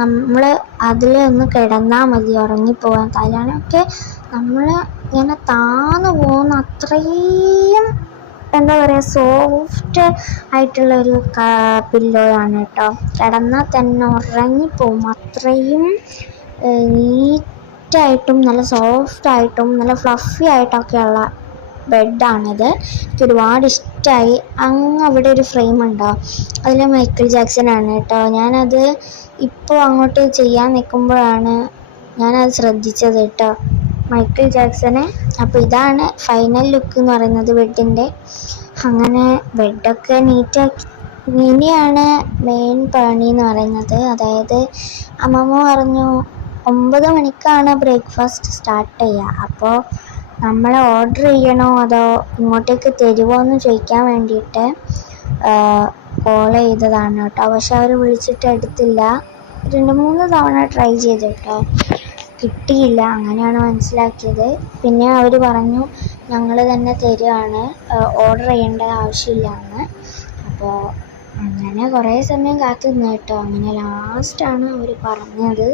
നമ്മൾ അതിലൊന്ന് കിടന്നാൽ മതി ഉറങ്ങിപ്പോകാൻ. തലയാണൊക്കെ നമ്മൾ ഇങ്ങനെ താന്നു പോകുന്ന അത്രയും എന്താ പറയുക സോഫ്റ്റ് ആയിട്ടുള്ളൊരു പില്ലോയാണ് കേട്ടോ. കിടന്നാൽ തന്നെ ഉറങ്ങിപ്പോവും. അത്രയും നീറ്റായിട്ടും നല്ല സോഫ്റ്റായിട്ടും നല്ല ഫ്ലഫി ആയിട്ടൊക്കെയുള്ള ബെഡാണിത്. എനിക്ക് ഒരുപാട് ഇഷ്ടമായി. അവിടെ ഒരു ഫ്രെയിം ഉണ്ടോ, അതിൽ മൈക്കിൾ ജാക്സൺ ആണ് കേട്ടോ. ഞാനത് ഇപ്പോൾ അങ്ങോട്ട് ചെയ്യാൻ നിൽക്കുമ്പോഴാണ് ഞാനത് ശ്രദ്ധിച്ചത് കേട്ടോ, മൈക്കിൾ ജാക്സനെ. അപ്പോൾ ഇതാണ് ഫൈനൽ ലുക്ക് എന്ന് പറയുന്നത് ബെഡിൻ്റെ. അങ്ങനെ ബെഡൊക്കെ നീറ്റാക്കി ഇനിയാണ് മെയിൻ പണി എന്ന് പറയുന്നത്. അതായത് അമ്മമ്മ പറഞ്ഞു 9 മണിക്കാണ് ബ്രേക്ക്ഫാസ്റ്റ് സ്റ്റാർട്ട് ചെയ്യുക. അപ്പോൾ നമ്മൾ ഓർഡർ ചെയ്യണോ അതോ ഇങ്ങോട്ടേക്ക് തരുമോ എന്ന് ചോദിക്കാൻ വേണ്ടിയിട്ട് കോൾ ചെയ്തതാണ് കേട്ടോ. പക്ഷെ അവർ വിളിച്ചിട്ട് എടുത്തില്ല. 2-3 തവണ ട്രൈ ചെയ്തു കേട്ടോ, കിട്ടിയില്ല. അങ്ങനെയാണ് മനസ്സിലാക്കിയത്. പിന്നെ അവർ പറഞ്ഞു ഞങ്ങൾ തന്നെ തരുവാണ്, ഓർഡർ ചെയ്യേണ്ട ആവശ്യമില്ല എന്ന്. അപ്പോൾ അങ്ങനെ കുറേ സമയം കാത്തു നിന്നു കേട്ടോ. അങ്ങനെ ലാസ്റ്റാണ് അവർ പറഞ്ഞത്.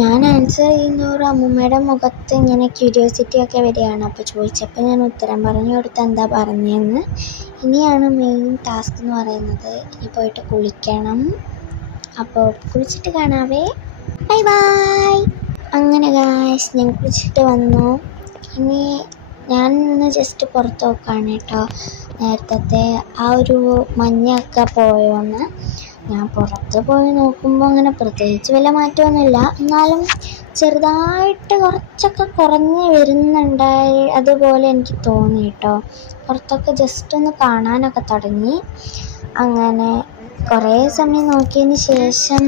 ഞാൻ ആൻസർ ചെയ്യുന്നവരും അമ്മൂമ്മയുടെ മുഖത്ത് ഇങ്ങനെ ക്യൂരിയോസിറ്റി ഒക്കെ വരികയാണ്. അപ്പോൾ ചോദിച്ചപ്പോൾ ഞാൻ ഉത്തരം പറഞ്ഞു കൊടുത്ത് എന്താ പറഞ്ഞതെന്ന്. ഇനിയാണ് മെയിൻ ടാസ്ക് എന്ന് പറയുന്നത്. ഇനി പോയിട്ട് കുളിക്കണം. അപ്പോൾ കുളിച്ചിട്ട് കാണാവേ. Bye bye. അങ്ങനെ ഗായ്സ് ഞാൻ കുളിച്ചിട്ട് വന്നു. ഇനി ഞാൻ ഇന്ന് ജസ്റ്റ് പുറത്ത് നോക്കുകയാണ് കേട്ടോ, നേരത്തെ ആ ഒരു മഞ്ഞൊക്കെ പോയോന്ന്. ഞാൻ പുറത്ത് പോയി നോക്കുമ്പോൾ അങ്ങനെ പ്രത്യേകിച്ച് വല്ല മാറ്റമൊന്നുമില്ല. എന്നാലും ചെറുതായിട്ട് കുറച്ചൊക്കെ കുറഞ്ഞ് വരുന്നുണ്ടായി അതുപോലെ എനിക്ക് തോന്നി കേട്ടോ. പുറത്തൊക്കെ ജസ്റ്റ് ഒന്ന് കാണാനൊക്കെ തുടങ്ങി. അങ്ങനെ കുറേ സമയം നോക്കിയതിന് ശേഷം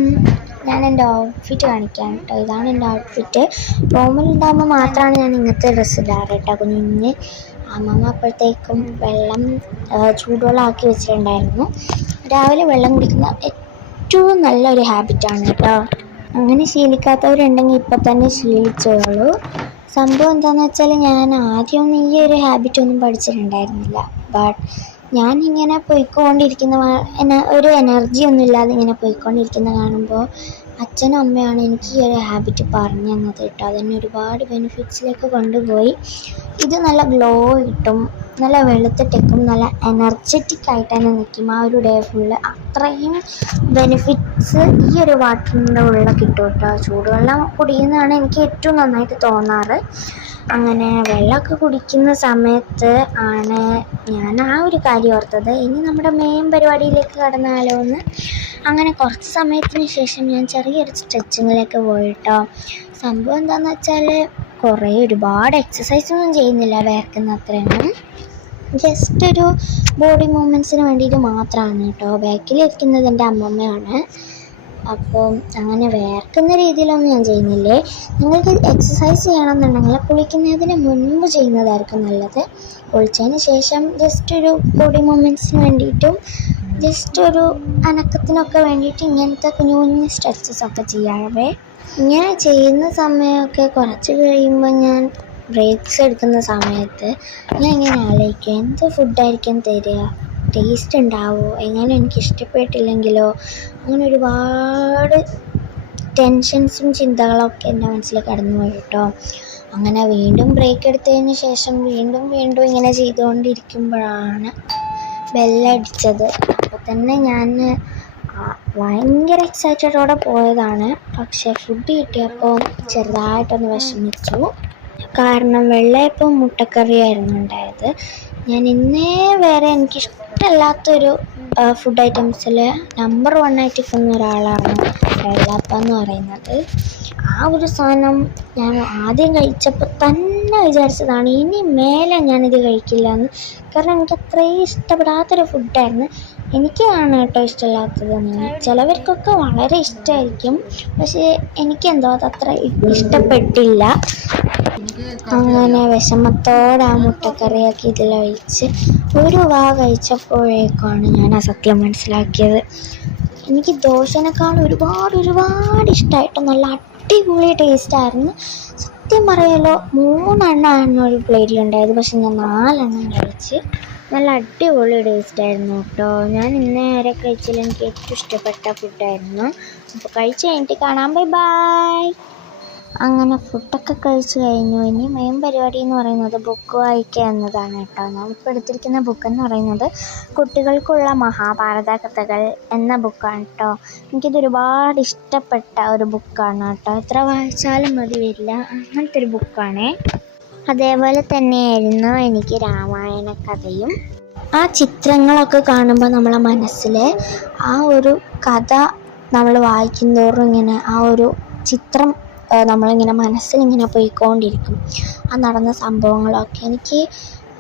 ഞാൻ എൻ്റെ ഔട്ട്ഫിറ്റ് കാണിക്കാം കേട്ടോ. ഇതാണ് എൻ്റെ ഔട്ട്ഫിറ്റ്. റൂമിലുണ്ടാകുമ്പോൾ മാത്രമാണ് ഞാൻ ഇങ്ങനത്തെ ഡ്രസ്സ് ഇടാറ് കേട്ടോ. കുഞ്ഞ് അമ്മമ്മ അപ്പോഴത്തേക്കും വെള്ളം ചൂടുവെള്ളമാക്കി വെച്ചിട്ടുണ്ടായിരുന്നു. രാവിലെ വെള്ളം കുടിക്കുന്ന ഏറ്റവും നല്ലൊരു ഹാബിറ്റാണ് കേട്ടോ. അങ്ങനെ ശീലിക്കാത്തവരുണ്ടെങ്കിൽ ഇപ്പം തന്നെ ശീലിച്ചോളൂ. സംഭവം എന്താണെന്ന് വെച്ചാൽ ഞാൻ ആദ്യമൊന്നും ഈ ഒരു ഹാബിറ്റൊന്നും പഠിച്ചിട്ടുണ്ടായിരുന്നില്ല. ബട്ട് ഞാനിങ്ങനെ പോയിക്കൊണ്ടിരിക്കുന്ന ഒരു എനർജി ഒന്നും ഇല്ലാതെ ഇങ്ങനെ പോയിക്കൊണ്ടിരിക്കുന്ന കാണുമ്പോൾ അച്ഛനും അമ്മയാണ് എനിക്ക് ഈ ഒരു ഹാബിറ്റ് പറഞ്ഞു തന്നത് കേട്ടോ. അതെന്നെ ഒരുപാട് ബെനിഫിറ്റ്സിലേക്ക് കൊണ്ടുപോയി. ഇത് നല്ല ഗ്ലോ കിട്ടും, നല്ല വെളുത്തിട്ടേക്കും, നല്ല എനർജറ്റിക് ആയിട്ട് തന്നെ നിൽക്കും ആ ഒരു ഡേ ഫുള്ള്. അത്രയും ബെനിഫിറ്റ്സ് ഈ ഒരു വാട്ടറിൻ്റെ ഉള്ളിൽ കിട്ടും കേട്ടോ. ചൂടുവെള്ളം കുടിക്കുന്നതാണ് എനിക്ക് ഏറ്റവും നന്നായിട്ട് തോന്നാറ്. അങ്ങനെ വെള്ളമൊക്കെ കുടിക്കുന്ന സമയത്ത് ആണ് ഞാൻ ആ ഒരു കാര്യം ഓർത്തത്. ഇനി നമ്മുടെ മെയിൻ പരിപാടിയിലേക്ക് കടന്നാലോ എന്ന്. അങ്ങനെ കുറച്ച് സമയത്തിന് ശേഷം ഞാൻ ചെറിയൊരു സ്ട്രെച്ചിങ്ങിലേക്ക് പോയിട്ടോ. സംഭവം എന്താണെന്ന് വെച്ചാൽ ഒരുപാട് എക്സസൈസൊന്നും ചെയ്യുന്നില്ല വേർക്കുന്ന അത്രയൊന്നും. ജസ്റ്റ് ഒരു ബോഡി മൂവ്മെൻറ്റ്സിന് വേണ്ടിയിട്ട് മാത്രമാണ് കേട്ടോ. ബാക്കിലിരിക്കുന്നത് എൻ്റെ അമ്മമ്മയാണ്. അപ്പോൾ അങ്ങനെ വേർക്കുന്ന രീതിയിലൊന്നും ഞാൻ ചെയ്യുന്നില്ലേ. നിങ്ങൾക്ക് എക്സസൈസ് ചെയ്യണമെന്നുണ്ടെങ്കിൽ കുളിക്കുന്നതിന് മുൻപ് ചെയ്യുന്നതായിരിക്കും നല്ലത്. കുളിച്ചതിന് ശേഷം ജസ്റ്റ് ഒരു ബോഡി മൂവ്മെൻറ്റ്സിന് വേണ്ടിയിട്ടും ജസ്റ്റ് ഒരു അനക്കത്തിനൊക്കെ വേണ്ടിയിട്ട് ഇങ്ങനത്തെ കുഞ്ഞു കുഞ്ഞു സ്ട്രെച്ചസൊക്കെ ചെയ്യാവേ. ഇങ്ങനെ ചെയ്യുന്ന സമയമൊക്കെ കുറച്ച് കഴിയുമ്പോൾ ഞാൻ ബ്രേക്ക്സ് എടുക്കുന്ന സമയത്ത് ഞാൻ ഇങ്ങനെ ആലോചിക്കും, എന്ത് ഫുഡായിരിക്കും തരിക, ടേസ്റ്റ് ഉണ്ടാവുമോ, എങ്ങനെ എനിക്ക് ഇഷ്ടപ്പെട്ടില്ലെങ്കിലോ, അങ്ങനെ ഒരുപാട് ടെൻഷൻസും ചിന്തകളൊക്കെ എൻ്റെ മനസ്സിൽ കടന്നു പോയി കേട്ടോ. അങ്ങനെ വീണ്ടും ബ്രേക്ക് എടുത്തതിന് ശേഷം വീണ്ടും ഇങ്ങനെ ചെയ്തുകൊണ്ടിരിക്കുമ്പോഴാണ് ബെല്ലടിച്ചത്. അപ്പോൾ തന്നെ ഞാൻ ഭയങ്കര എക്സൈറ്റഡോടെ പോയതാണ്. പക്ഷേ ഫുഡ് കിട്ടിയപ്പോൾ ചെറുതായിട്ടൊന്ന് വിഷമിച്ചു. കാരണം വെള്ളയപ്പം മുട്ടക്കറിയായിരുന്നു ഉണ്ടായത്. ഞാൻ ഇന്നേ വരെ എനിക്കിഷ്ടമല്ലാത്തൊരു ഫുഡ് ഐറ്റംസിൽ നമ്പർ 1 ആയിട്ട് നിൽക്കുന്ന ഒരാളാണ് വെള്ളപ്പം എന്ന് പറയുന്നത്. ആ ഒരു സാധനം ഞാൻ ആദ്യം കഴിച്ചപ്പോൾ തന്നെ വിചാരിച്ചതാണ് ഇനി മേലെ ഞാനിത് കഴിക്കില്ല എന്ന്. കാരണം എനിക്ക് അത്രയും ഇഷ്ടപ്പെടാത്തൊരു ഫുഡായിരുന്നു. എനിക്കാണ് കേട്ടോ ഇഷ്ടമില്ലാത്തതെന്ന്. ചിലവർക്കൊക്കെ വളരെ ഇഷ്ടമായിരിക്കും, പക്ഷേ എനിക്കെന്തോ അതത്ര ഇഷ്ടപ്പെട്ടില്ല. അങ്ങനെ വിഷമത്തോടെ ആ മുട്ടക്കറിയൊക്കെ ഇതിലൊഴിച്ച് ഒരു കഴിച്ചപ്പോഴേക്കാണ് ഞാൻ ആ സത്യം മനസ്സിലാക്കിയത്. എനിക്ക് ദോശനേക്കാൾ ഒരുപാട് ഇഷ്ടമായിട്ട് നല്ല അടിപൊളി ടേസ്റ്റായിരുന്നു. സത്യം പറയാലോ 3 എണ്ണമാണ് ഒരു പ്ലേറ്റിലുണ്ടായത്, പക്ഷെ ഞാൻ 4 എണ്ണം കഴിച്ച്. നല്ല അടിപൊളി ടേസ്റ്റ് ആയിരുന്നു കേട്ടോ. ഞാൻ ഇന്നേ വരെ കഴിച്ചതിൽ എനിക്ക് ഏറ്റവും ഇഷ്ടപ്പെട്ട ഫുഡായിരുന്നു. അപ്പോൾ കഴിച്ച് കഴിഞ്ഞിട്ട് കാണാം. By bye. അങ്ങനെ ഫുഡൊക്കെ കഴിച്ച് കഴിഞ്ഞു. ഇനി മെയിൻ പരിപാടി എന്ന് പറയുന്നത് ബുക്ക് വായിക്കുക എന്നതാണ് കേട്ടോ. ഞാനിപ്പോൾ എടുത്തിരിക്കുന്ന ബുക്ക് എന്ന് പറയുന്നത് കുട്ടികൾക്കുള്ള മഹാഭാരത കഥകൾ എന്ന ബുക്കാണ് കേട്ടോ. എനിക്കിത് ഒരുപാട് ഇഷ്ടപ്പെട്ട ഒരു ബുക്കാണ് കേട്ടോ. എത്ര വായിച്ചാലും മതി വരില്ല, അങ്ങനത്തെ ഒരു ബുക്കാണേ. അതേപോലെ തന്നെയായിരുന്നു എനിക്ക് രാമായണ കഥയും. ആ ചിത്രങ്ങളൊക്കെ കാണുമ്പോൾ നമ്മളെ മനസ്സിൽ ആ ഒരു കഥ നമ്മൾ വായിക്കും തോറും ഇങ്ങനെ ആ ഒരു ചിത്രം നമ്മളിങ്ങനെ മനസ്സിലിങ്ങനെ പോയിക്കൊണ്ടിരിക്കും. ആ നടന്ന സംഭവങ്ങളൊക്കെ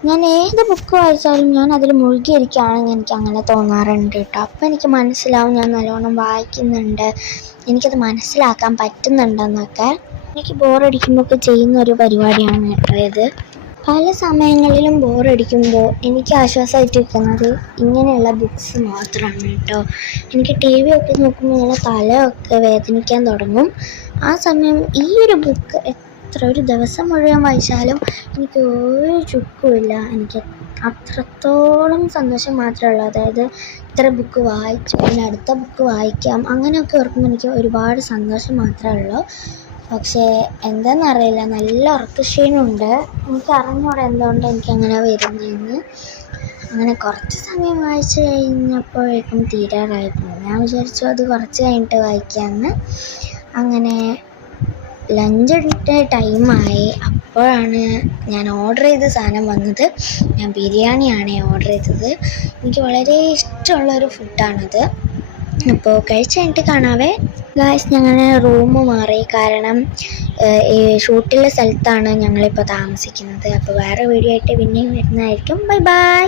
ഞാൻ ഏത് ബുക്ക് വായിച്ചാലും ഞാൻ അതിൽ മുഴുകിയിരിക്കുകയാണെങ്കിൽ എനിക്ക് അങ്ങനെ തോന്നാറുണ്ട് കേട്ടോ. അപ്പോൾ എനിക്ക് മനസ്സിലാവും ഞാൻ നല്ലോണം വായിക്കുന്നുണ്ട്, എനിക്കത് മനസ്സിലാക്കാൻ പറ്റുന്നുണ്ടെന്നൊക്കെ. എനിക്ക് ബോറടിക്കുമ്പോഴൊക്കെ ചെയ്യുന്ന ഒരു പരിപാടിയാണ് കേട്ടോ ഇത്. പല സമയങ്ങളിലും ബോറടിക്കുമ്പോൾ എനിക്ക് ആശ്വാസമായിട്ടിരിക്കുന്നത് ഇങ്ങനെയുള്ള ബുക്സ് മാത്രമാണ് കേട്ടോ. എനിക്ക് ടി വി ഒക്കെ നോക്കുമ്പോൾ ഇങ്ങനെ തലയൊക്കെ വേദനിക്കാൻ തുടങ്ങും. ആ സമയം ഈ ഒരു ബുക്ക് എത്ര ഒരു ദിവസം മുഴുവൻ വായിച്ചാലും എനിക്ക് ഒരു ചുക്കുമില്ല. എനിക്ക് അത്രത്തോളം സന്തോഷം മാത്രമേ ഉള്ളൂ. അതായത് ഇത്ര ബുക്ക് വായിച്ചു, പിന്നെ അടുത്ത ബുക്ക് വായിക്കാം, അങ്ങനെയൊക്കെ ഓർക്കുമ്പോൾ എനിക്ക് ഒരുപാട് സന്തോഷം മാത്രമേ ഉള്ളൂ. പക്ഷേ എന്താണെന്നറിയില്ല, നല്ല ഉറക്കക്ഷീണമുണ്ട്. എനിക്ക് അറിഞ്ഞൂടെ എന്തുകൊണ്ട് എനിക്കങ്ങനെ വരുന്നതെന്ന്. അങ്ങനെ കുറച്ച് സമയം വായിച്ച് കഴിഞ്ഞപ്പോഴേക്കും തീരാറായി പോകും. ഞാൻ വിചാരിച്ചു അത് കുറച്ച് കഴിഞ്ഞിട്ട് വായിക്കാമെന്ന്. അങ്ങനെ ലഞ്ചിൻ്റെ ടൈമായി. അപ്പോഴാണ് ഞാൻ ഓർഡർ ചെയ്ത സാധനം വന്നത്. ഞാൻ ബിരിയാണിയാണ് ഓർഡർ ചെയ്തത്. എനിക്ക് വളരെ ഇഷ്ടമുള്ളൊരു ഫുഡാണത്. അപ്പോൾ കഴിച്ച് കഴിഞ്ഞിട്ട് കാണാവേ. ഗായ്സ്, ഞങ്ങൾ റൂം മാറി. കാരണം ഈ ഷൂട്ടുള്ള സ്ഥലത്താണ് ഞങ്ങളിപ്പോൾ താമസിക്കുന്നത്. അപ്പോൾ വേറെ വീഡിയോ ആയിട്ട് പിന്നെയും വരുന്നതായിരിക്കും. Bye bye.